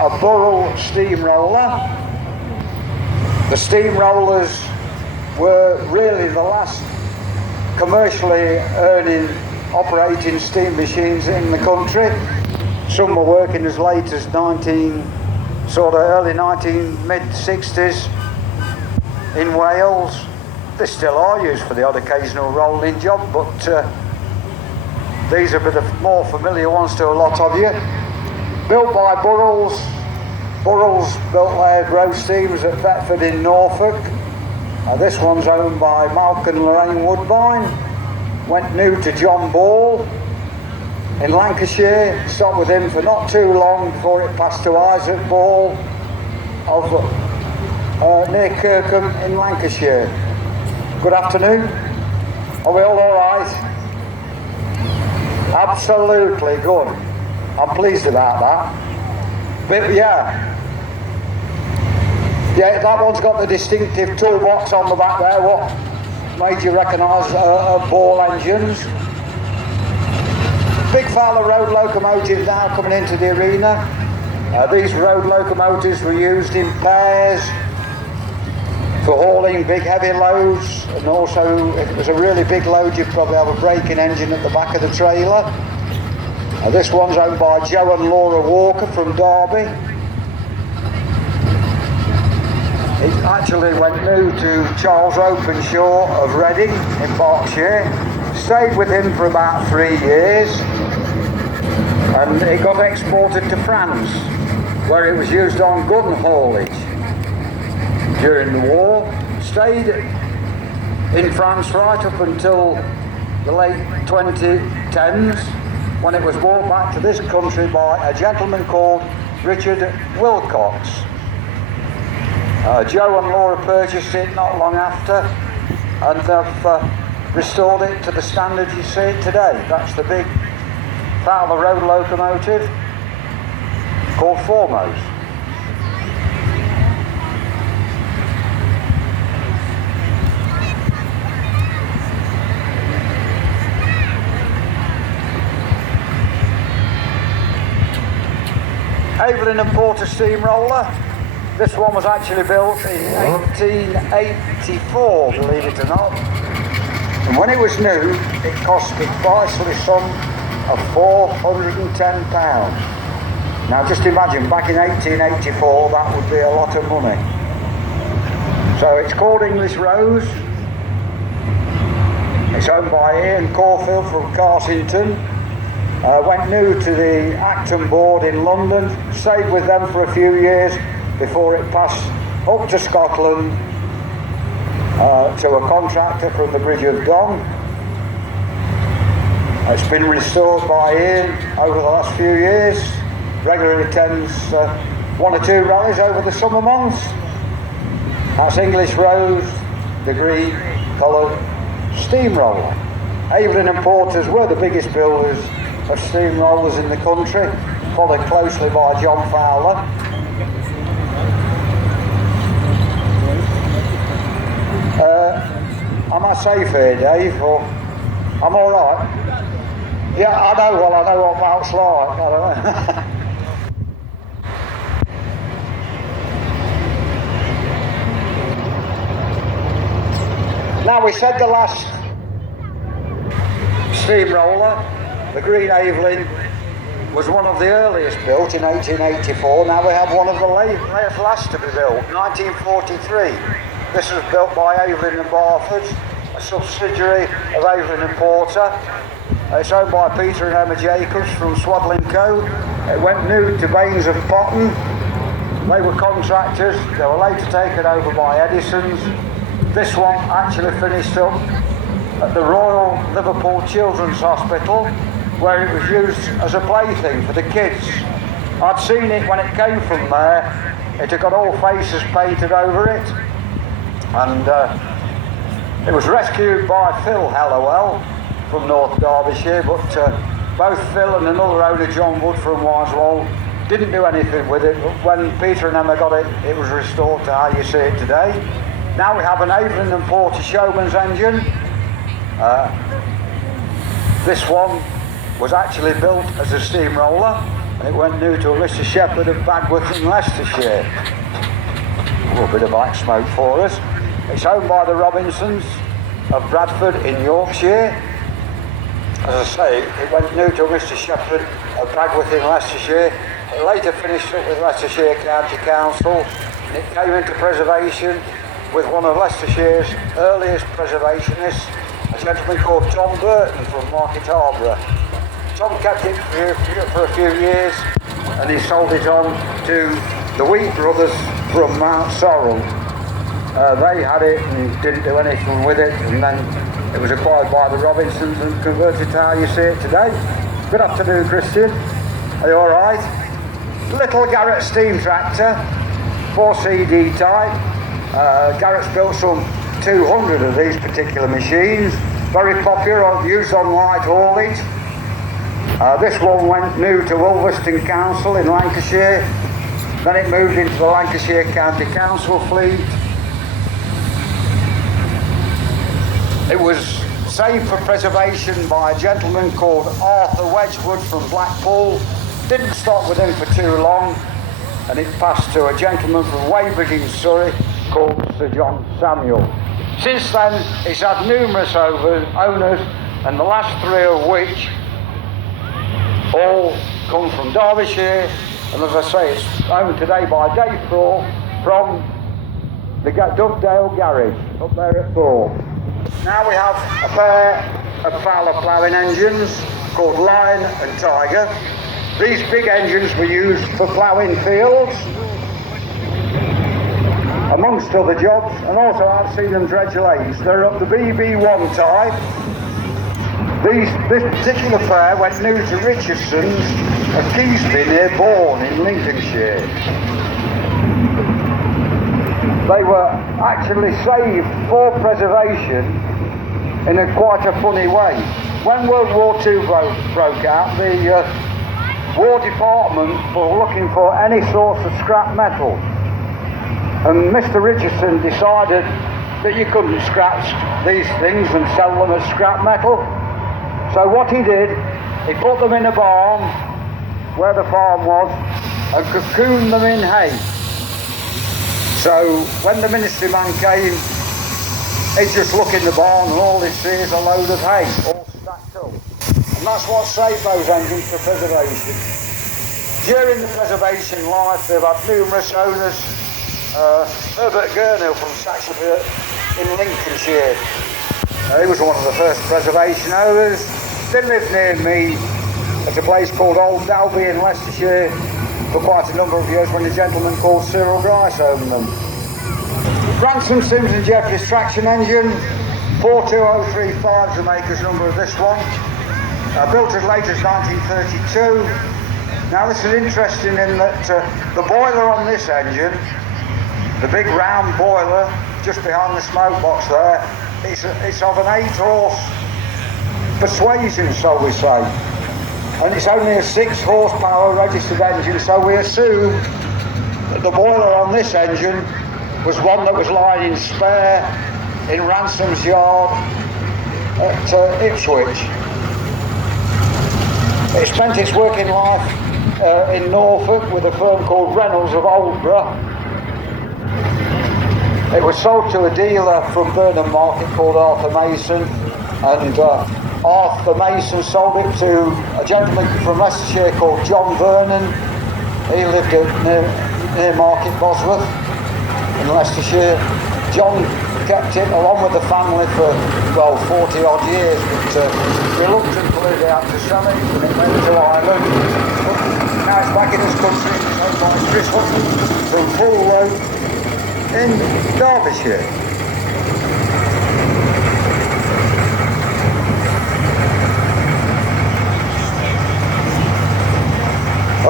A Burrell steamroller. The steamrollers were really the last commercially earning operating steam machines in the country. Some were working as late as early mid-60s in Wales. They still are used for the odd occasional rolling job, but these are the more familiar ones to a lot of you. Built by Burrells. Burrells built their road steams at Thetford in Norfolk. This one's owned by Malcolm and Lorraine Woodbine. Went new to John Ball in Lancashire. Stopped with him for not too long before it passed to Isaac Ball of near Kirkham in Lancashire. Good afternoon. Are we all right? Absolutely good. I'm pleased about that. But yeah, that one's got the distinctive toolbox on the back there. What made you recognise Ball engines? Big Fowler road locomotives now coming into the arena. These road locomotives were used in pairs for hauling big heavy loads, and also if it was a really big load you'd probably have a braking engine at the back of the trailer. This one's owned by Joe and Laura Walker from Derby. It actually went new to Charles Openshaw of Reading in Berkshire. Stayed with him for about 3 years, and it got exported to France, where it was used on gun haulage during the war. Stayed in France right up until the late 2010s, when it was brought back to this country by a gentleman called Richard Wilcox. Joe and Laura purchased it not long after, and they've restored it to the standard you see it today. That's the big Fowler road locomotive called Foremost. Evelyn and Porter steamroller. This one was actually built in 1884, believe it or not. And when it was new, it cost a priceless sum of £410. Now just imagine, back in 1884, that would be a lot of money. So it's called English Rose. It's owned by Ian Caulfield from Carsington. Went new to the Acton board in London, stayed with them for a few years before it passed up to Scotland to a contractor from the Bridge of Don. It's been restored by Ian over the last few years, regularly attends 1 or 2 rallies over the summer months. That's English Rose, the green coloured steamroller. Evelyn and Porters were the biggest builders of steamrollers in the country, followed closely by John Fowler. Am I safe here, Dave? Or I'm all right? Yeah, I know. Well, I know what Mout's like. I don't know. Now, we said the last steamroller, the Green Evelyn, was one of the earliest built in 1884. Now we have one of the last to be built, 1943. This was built by Evelyn and Barford, a subsidiary of Evelyn and Porter. It's owned by Peter and Emma Jacobs from Swaddling Co. It went new to Baines of Potton. They were contractors. They were later taken over by Edison's. This one actually finished up at the Royal Liverpool Children's Hospital, where it was used as a plaything for the kids. I'd seen it when it came from there. It had got all faces painted over it, and it was rescued by Phil Hallowell from North Derbyshire, but both Phil and another owner, John Wood from Wisewall, didn't do anything with it. But when Peter and Emma got it, it was restored to how you see it today. Now we have an Evelyn and Porter Showman's engine. This one was actually built as a steamroller. and it went new to a Mr. Shepherd of Bagworth in Leicestershire. A little bit of black smoke for us. It's owned by the Robinsons of Bradford in Yorkshire. As I say, it went new to Mr. Shepherd of Bagworth in Leicestershire. It later finished up with Leicestershire County Council, and it came into preservation with one of Leicestershire's earliest preservationists, a gentleman called Tom Burton from Market Harborough. Tom kept it for a few years, and he sold it on to the Wheat Brothers from Mount Sorrel. They had it and didn't do anything with it, and then it was acquired by the Robinsons and converted to how you see it today. Good afternoon, Christian. Are you all right? Little Garrett steam tractor, 4 CD type. Garrett's built some 200 of these particular machines. Very popular, used on light haulage. This one went new to Ulverston Council in Lancashire. Then it moved into the Lancashire County Council fleet. It was saved for preservation by a gentleman called Arthur Wedgwood from Blackpool. Didn't stop with him for too long, and it passed to a gentleman from Weybridge in Surrey called Sir John Samuel. Since then, it's had numerous owners, and the last 3 of which all come from Derbyshire, and as I say, it's owned today by Dave Thorpe from the Dovedale Garage up there at Thorpe. Now we have a pair of Fowler ploughing engines called Lion and Tiger. These big engines were used for ploughing fields, amongst other jobs, and also I've seen them dredge lakes. They're of the BB1 type. This particular pair went new to Richardson's at Keasby near Bourne in Lincolnshire. They were actually saved for preservation in quite a funny way. When World War II broke out, the War Department were looking for any source of scrap metal, and Mr. Richardson decided that you couldn't scratch these things and sell them as scrap metal. So what he did, he put them in a barn where the farm was and cocooned them in hay. So when the ministry man came, he'd just look in the barn and all he'd see is a load of hay all stacked up. And that's what saved those engines for preservation. During the preservation life, they've had numerous owners. Herbert Gurnhill from Saxonburg in Lincolnshire. He was one of the first preservation owners. They lived near me at a place called Old Dalby in Leicestershire for quite a number of years when a gentleman called Cyril Grice owned them. Ransom, Sims and Jeffries traction engine, 42035 is the maker's number of this one. Built as late as 1932. Now this is interesting in that the boiler on this engine, the big round boiler just behind the smoke box there, it's of an 8-horse persuasion, so we say. And it's only a 6-horsepower registered engine, so we assume that the boiler on this engine was one that was lying in spare in Ransom's yard at Ipswich. It spent its working life in Norfolk with a firm called Reynolds of Aldborough. It was sold to a dealer from Burnham Market called Arthur Mason, and Arthur Mason sold it to a gentleman from Leicestershire called John Vernon. He lived near Market Bosworth in Leicestershire. John kept it along with the family for, well, 40 odd years, but reluctantly they had to sell it and it went to Ireland. But now it's back in this country. It's owned by Chris Hutton from Full in Derbyshire.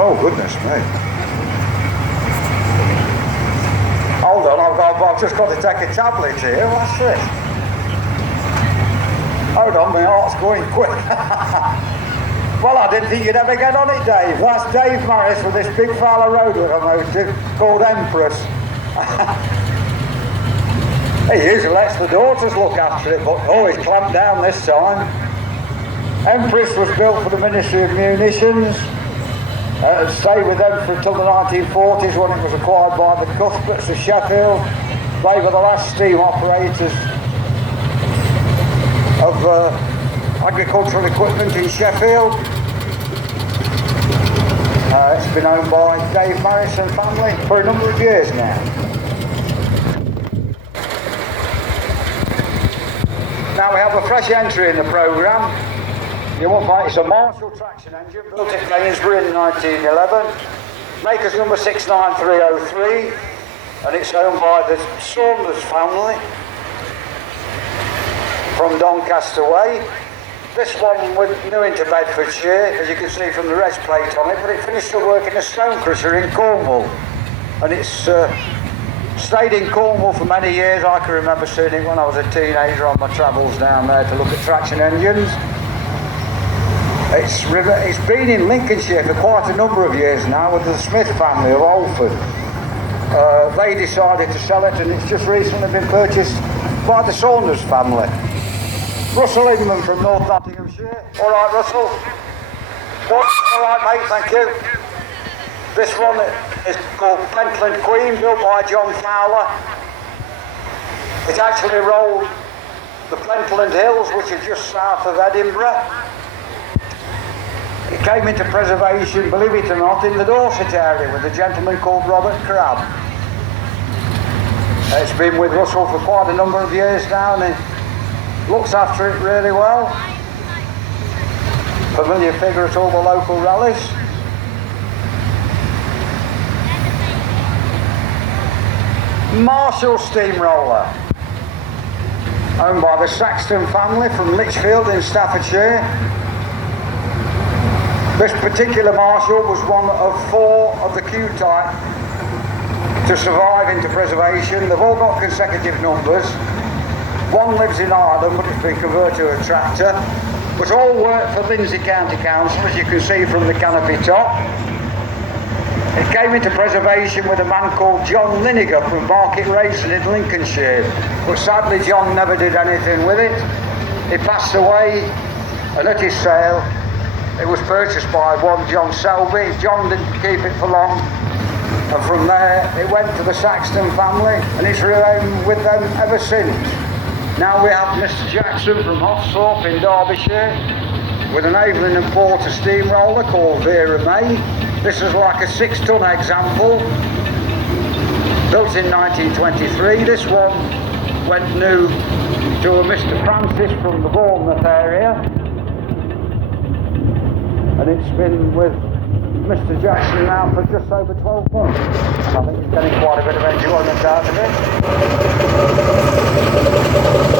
Oh, goodness me. Hold on, I've just got to take a tablet here. What's this? Hold on, my heart's going quick. Well, I didn't think you'd ever get on it, Dave. That's Dave Morris with this big Fowler Road that I'm out to, called Empress. He usually lets the daughters look after it, but oh, he's clamped down this time. Empress was built for the Ministry of Munitions. It stayed with them until the 1940s when it was acquired by the Cuthberts of Sheffield. They were the last steam operators of agricultural equipment in Sheffield. It's been owned by Dave Marrison family for a number of years now. Now we have a fresh entry in the programme. You won't find it's a Marshall traction engine built at Gainsborough in 1911. Makers number 69303, and it's owned by the Saunders family from Doncaster Way. This one went new into Bedfordshire, as you can see from the rest plate on it, but it finished the work in a stone crusher in Cornwall. And it's stayed in Cornwall for many years. I can remember seeing it when I was a teenager on my travels down there to look at traction engines. It's been in Lincolnshire for quite a number of years now with the Smith family of Alford. They decided to sell it, and it's just recently been purchased by the Saunders family. Russell Inman from North Nottinghamshire. All right, Russell. All right, mate, thank you. This one is called Pentland Queen, built by John Fowler. It actually rolled the Pentland Hills, which are just south of Edinburgh. It came into preservation, believe it or not, in the Dorset area with a gentleman called Robert Crabb. It's been with Russell for quite a number of years now, and he looks after it really well. Familiar figure at all the local rallies. Marshall steamroller, owned by the Saxton family from Lichfield in Staffordshire. This particular Marshall was one of 4 of the Q type to survive into preservation. They've all got consecutive numbers. One lives in Ireland, but it's been converted to a tractor. But all work for Lindsay County Council, as you can see from the canopy top. It came into preservation with a man called John Liniger from Market Racing in Lincolnshire. But sadly, John never did anything with it. He passed away, and at his sale, it was purchased by one John Selby. John didn't keep it for long, and from there it went to the Saxton family, and it's remained with them ever since. Now we have Mr. Jackson from Hosthorpe in Derbyshire with an Evelyn and Porter steamroller called Vera May. This is like a 6-ton example, built in 1923. This one went new to a Mr. Francis from the Bournemouth area, and it's been with Mr. Jackson now for just over 12 months. And I think he's getting quite a bit of enjoyment out of it.